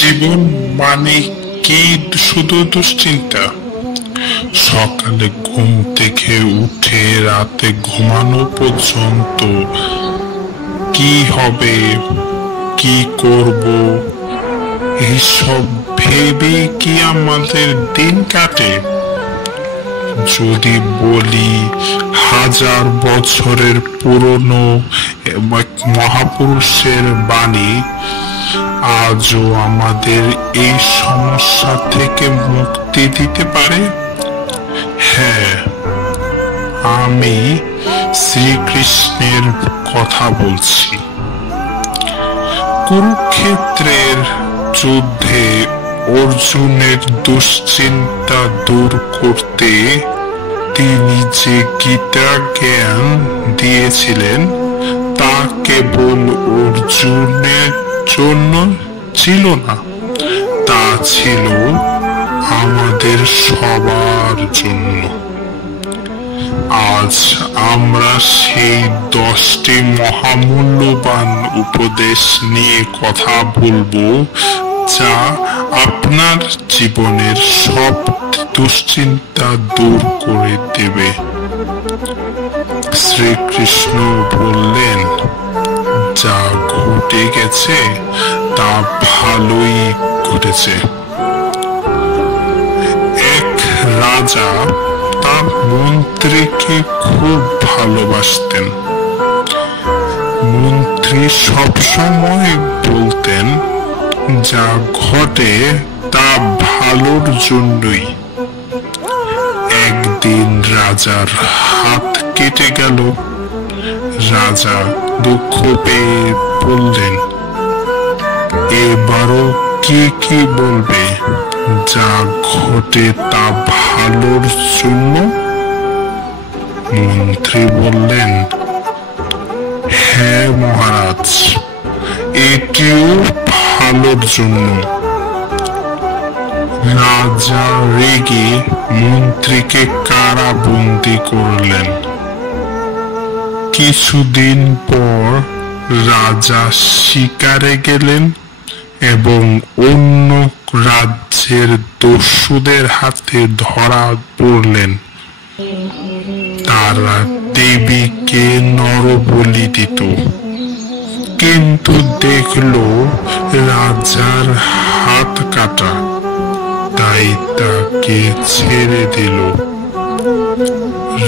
জীবন মানে কি শুধু দুশ্চিন্তা? সকালে ঘুম থেকে উঠে রাতে ঘুমানো পর্যন্ত কি হবে, কি করব, এইসব ভেবে কি আমাদের দিন কাটে? যদি বলি হাজার বছরের পুরনো এক মহাপুরুষের বাণী আজও আমাদের এই সমস্যা থেকে মুক্তি দিতে পারে। হ্যাঁ, আমি শ্রীকৃষ্ণের কথা বলছি। কুরুক্ষেত্রের যুদ্ধে অর্জুনের দুশ্চিন্তা দূর করতে তিনি যে গীতা জ্ঞান দিয়েছিলেন তা কেবল অর্জুনের জন্য ছিল না, তা ছিল আমাদের সবার জন্য। আজ আমরা সেই 10টি মহামূল্যবান উপদেশ নিয়ে কথা বলবো, যা আপনার জীবনের সব দুশ্চিন্তা দূর করে দেবে। শ্রীকৃষ্ণ বললেন, যা ঘটে গেছে তা ভালোই ঘটেছে। এক রাজা তার মন্ত্রীকে খুব ভালোবাসতেন। মন্ত্রী সবসময় বলতেন, যা ঘটে তা ভালোর জন্যই। একদিন রাজার হাত কেটে গেল। রাজা দুঃখ পেয়ে বললেন, এবারও কি বলবে? যা ঘটে তা ভালোর জন্য? মন্ত্রী বললেন, হ্যাঁ মহারাজ, এটিও ভালোর জন্য। রাজা রেগে মন্ত্রীকে কারাবন্দী করলেন। কিছুদিন পর রাজা শিকারে গেলেন এবং অন্য রাজ্যের দস্যুদের হাতে ধরা পড়লেন। তারা দেবীকে নরবলি দিত, কিন্তু দেখল রাজার হাত কাটা, তাই তাকে ছেড়ে দিল।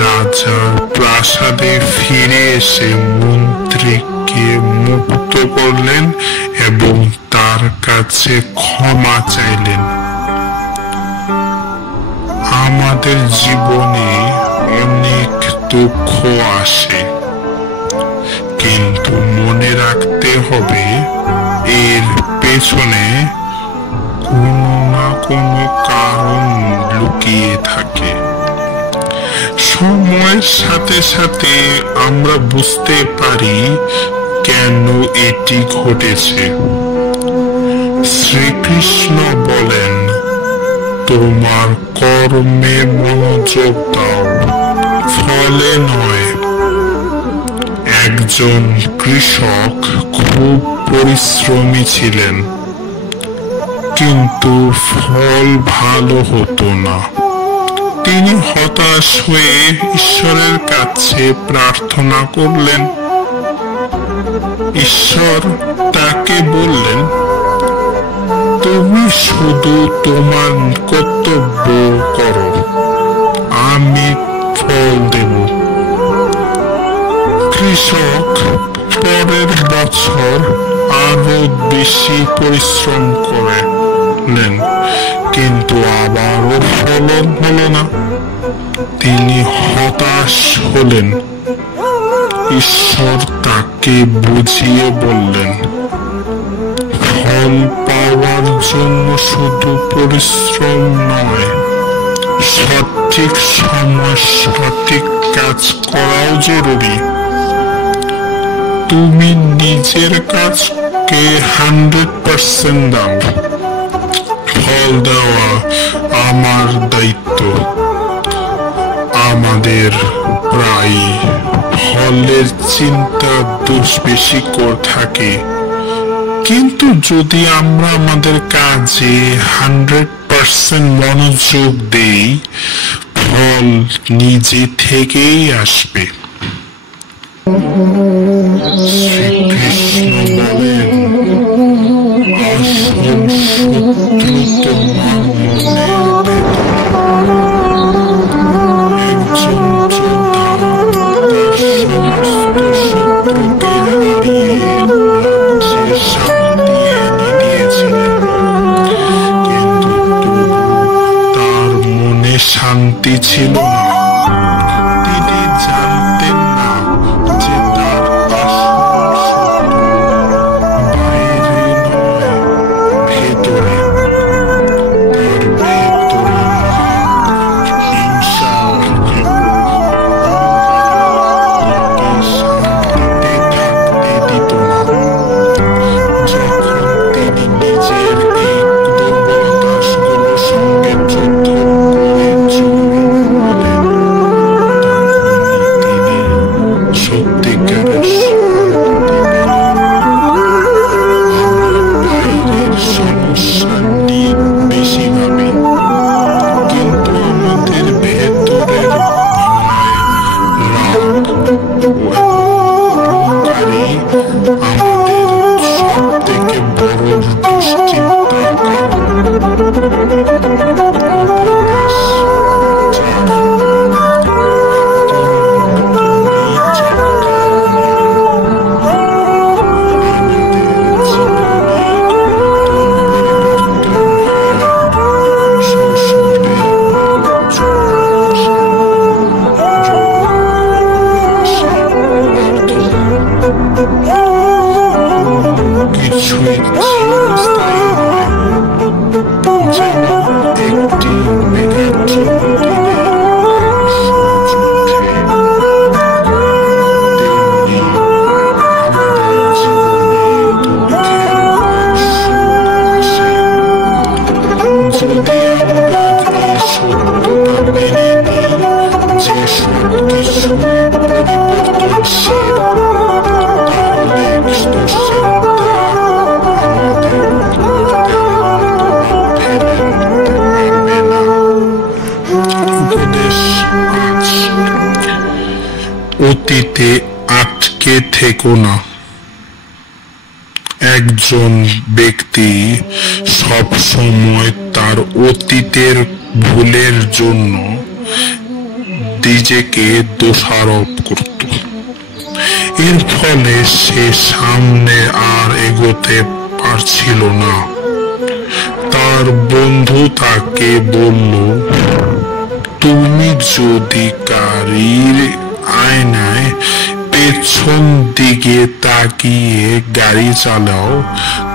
রাজার প্রাসাদে ফিরে এসে মন্ত্রীকে মুক্ত করলেন এবং তার কাছে ক্ষমা চাইলেন। আমাদের জীবনে অনেক দুঃখ আসে, কিন্তু মনে রাখতে হবে এর পেছনে কোনো না কোনো কারণ লুকিয়ে থাকে। সময়ের সাথে সাথে আমরা বুঝতে পারি কেন এটি ঘটেছে। শ্রীকৃষ্ণ বলেন, তোমার কর্মে মনোযোগ দাও, ফলে নয়। একজন কৃষক খুব পরিশ্রমী ছিলেন, কিন্তু ফল ভালো হতো না। তিনি হতাশ হয়ে ঈশ্বরের কাছে প্রার্থনা করলেন। ঈশ্বর তাকে বললেন, তুমি শুধু তোমার কর্তব্য করো, আমি ফল দেব। কৃষক পরের বছর আরো বেশি পরিশ্রম করলেন, কিন্তু আবারও ফলন হলো না। তিনি হতাশ হলেন। ঈশ্বর তাকে বুঝিয়ে বললেন, ফল পাওয়ার জন্য শুধু পরিশ্রম নয়, সঠিক সময় সঠিক কাজ করাও জরুরি। তুমি নিজের কাজকে 100% দাও, ফল দেওয়া আমার দায়িত্ব। আমাদের প্রায় ফলের চিন্তা বেশি করে থাকে, কিন্তু যদি আমরা আমাদের কাজে 100% মনোযোগ দেই, ফল নিজে থেকেই আসবে। শ্রীকৃষ্ণ বলেন, আসল শত্রু তোমার মনের ভেতরে। একজন যোদ্ধা তার সমস্ত শত্রুকে হারিয়ে রাজ্যে শান্তি এনে দিয়েছিলেন, কিন্তু তবু তার মনে শান্তি ছিল না। তিনি জানতেন না যে তার আসল শত্রু বাইরে নয়, ভেতরে। তার ভেতরে হিংসা এবং তাকে শান্তিতে থাকতে দিত না। যখন তিনি নিজের এই দুর্বলতাগুলোর সঙ্গে যুদ্ধ করে জয়ী হলেন, তখনই তিনি সত্যিকারের শান্তি পেলেন। আমরা বাইরের সমস্যা নিয়ে বেশি ভাবি, কিন্তু আমাদের ভেতরের ভয়, রাগ ও অহংকারই আমাদের সবথেকে বড় দুশ্চিন্তার কারণ। উপদেশ 4, কর্মই যাত্রা। আমাদের জীবনে নতুন পরিবর্তন হয় শ্বশুরে, কিছুই চিরস্থায়ী নয়। যেমন একটি মেঘাচ্ছন্ন দিনে সূর্য ওঠে, তেমনি আমাদের জীবনে দুঃখের পর সুখ আসে। যদি আমরা এই সত্যটা মেনে নিই যে সবকিছু পরিবর্তনশীল, তাহলে দুশ্চিন্তা আমাদের ফেলে পারবে না। উপদেশ 5, অতীতে আটকে থেকো না। একজন ব্যক্তি সব সময় তার অতীতের ভুলের জন্য নিজেকে দোষারোপ করত। এর ফলে সে সামনে আর এগোতে পারছিল না। তার বন্ধু তাকে বলল, তুমি যদি গাড়ির আয়নায় পেছন দিকে তাকিয়ে গাড়ি চালাও,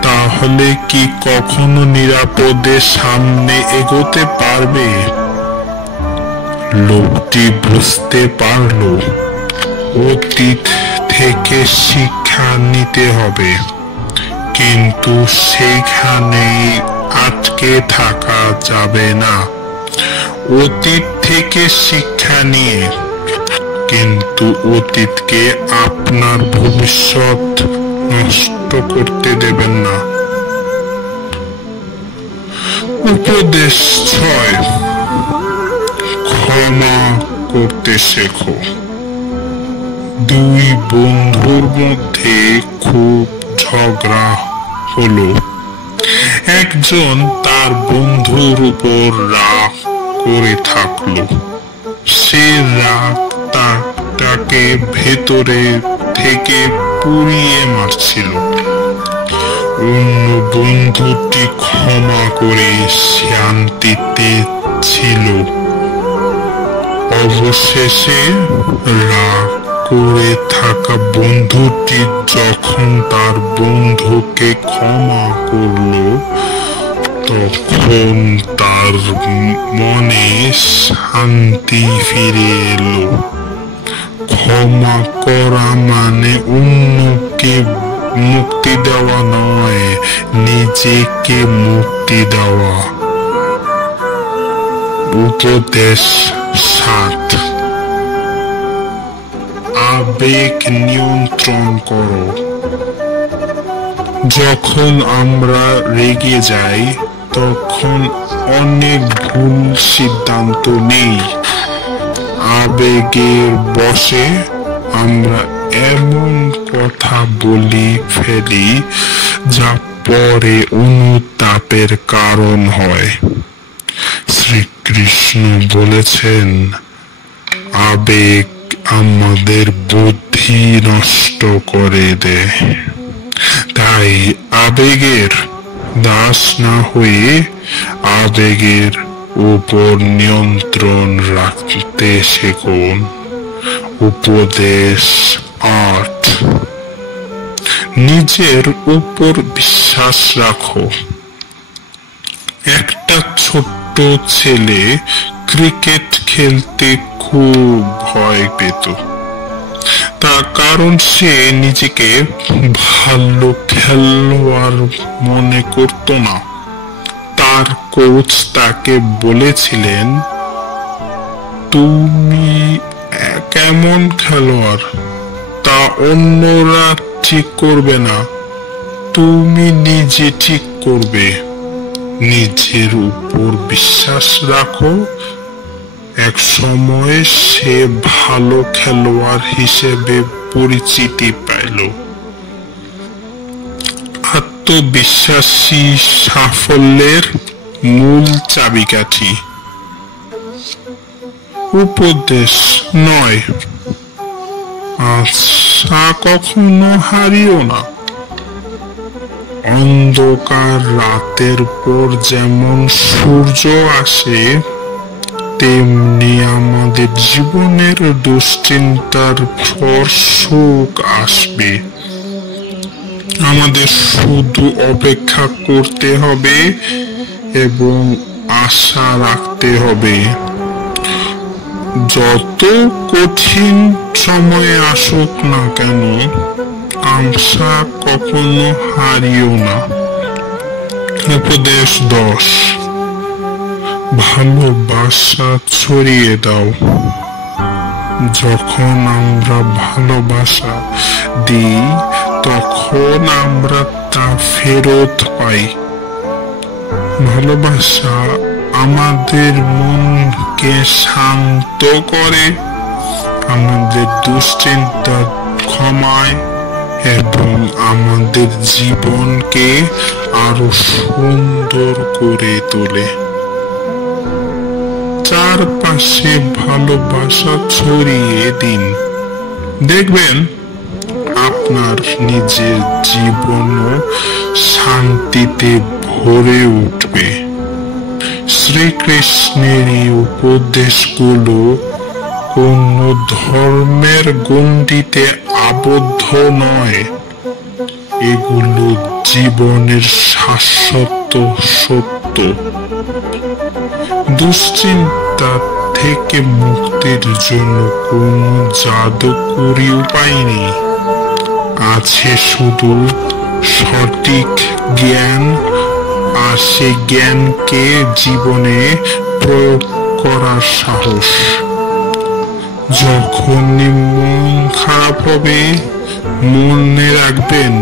তাহলে কি কখনো নিরাপদে সামনে এগোতে পারবে? লোকটি বুঝতে পারল, অতীত থেকে শিক্ষা নিতে হবে, কিন্তু সেইখানেই আটকে থাকা যাবে না। অতীত থেকে শিক্ষা নিয়ে কিন্তু অতীতকে আপনার ভবিষ্যৎ নষ্ট করতে দেবেন না। উপদেশ 6, ক্ষমা করতে শেখো। দুই বন্ধুর মধ্যে খুব ঝগড়া হলো। একজন তার বন্ধুর উপর রাগ করে থাকলো। সে রাগ তাকে ভেতরে থেকে পুড়িয়ে মারছিল। অন্য বন্ধুটি ক্ষমা করে শান্তিতে ছিল। অবশেষে রাগ করে থাকা বন্ধুটি যখন তার বন্ধুকে ক্ষমা করলো, তখন তার মনে শান্তি ফিরে এলো। ক্ষমা করা মানে অন্যকে মুক্তি দেওয়া নয়, নিজেকে মুক্তি দেওয়া। উপদেশ 7, আবেগ নিয়ন্ত্রণ করো। যখন আমরা রেগে যাই তখন অনেক ভুল সিদ্ধান্ত নেই। আবেগের বশে আমরা এমন কথা বলি ফেলি যা পরে অনুতাপের কারণ হয়। শ্রীকৃষ্ণ বলেছেন, আবেগ আমাদের বুদ্ধি নষ্ট করে দেয়। তাই আবেগের দাস না হয়ে আবেগের উপর নিয়ন্ত্রণ রাখতে শেখুন। উপদেশ 8। নিজের উপর বিশ্বাস রাখো। একটা ছোট্ট ছেলে ক্রিকেট খেলতে খুব ভয় পেত, তার কারণ সে নিজেকে ভালো খেলোয়াড় মনে করত না। তার কোচ তাকে বলেছিলেন, তুমি কেমন খেলোয়াড় তা অন্যরা ঠিক করবে না, তুমি নিজে ঠিক করবে। নিজের উপর বিশ্বাস রাখো। এক সময় সে ভালো খেলোয়াড় হিসেবে পরিচিতি পেল। আত্মবিশ্বাসী সাফল্যের মূল চাবিকাঠি। উপদেশ 9। আশা কখনো হারিও না। অন্ধকার রাতের পর যেমন সূর্য আসে, তেমনি আমাদের জীবনের দুশ্চিন্তার পর সুখ আসবে। আমাদের শুধু অপেক্ষা করতে হবে এবং আশা রাখতে হবে। যত কঠিন সময় আসুক না কেন, আশা কখনো হারিও না। উপদেশ 10। ভালোবাসা ছড়িয়ে দাও। যখন আমরা ভালোবাসা দিই তখন আমরা তা ফেরত পাই। ভালোবাসা আমাদের মনকে শান্ত করে, আমাদের দুশ্চিন্তা কমায় এবং আমাদের জীবনকে আরো সুন্দর করে তোলে। চারপাশে ভালোবাসা ছড়িয়ে দিন, দেখবেন আপনার নিজের জীবনও শান্তিতে ভরে উঠবে। শ্রীকৃষ্ণের এই উপদেশগুলো কোন ধর্মের গণ্ডিতে আবদ্ধ নয়, এগুলো জীবনের শাশ্বত সত্য। দুশ্চিন্তা থেকে মুক্তির জন্য কোনো জাদুকরী উপায় নেই, আছে শুধু সঠিক জ্ঞান আর সেই জ্ঞানকে জীবনে প্রয়োগ করার সাহস। যখনই মন খারাপ হবে মনে রাখবেন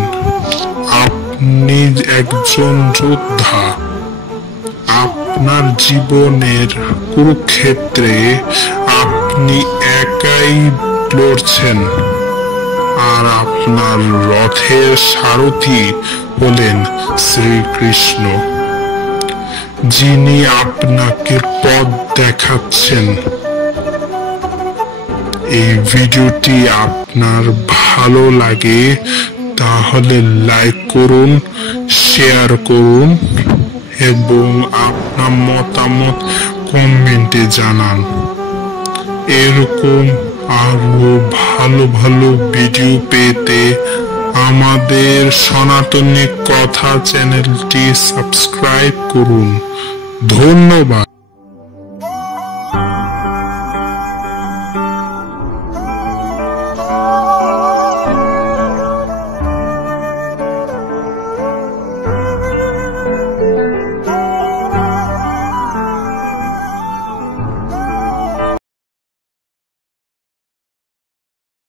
আপনি একজন যোদ্ধা। আপনার জীবনের কুরুক্ষেত্রে আপনি একাই লড়ছেন, আর আপনার রথের সারথি হলেন শ্রীকৃষ্ণ, যিনি আপনাকে পথ দেখাচ্ছেন। এই ভিডিওটি আপনার ভালো লাগে তাহলে লাইক করুন, শেয়ার করুন এবং আপনার মতামত কমেন্টে জানান। এরকম আরো ভালো ভালো ভিডিও পেতে আমাদের সনাতনী কথা চ্যানেলটি সাবস্ক্রাইব করুন। ধন্যবাদ।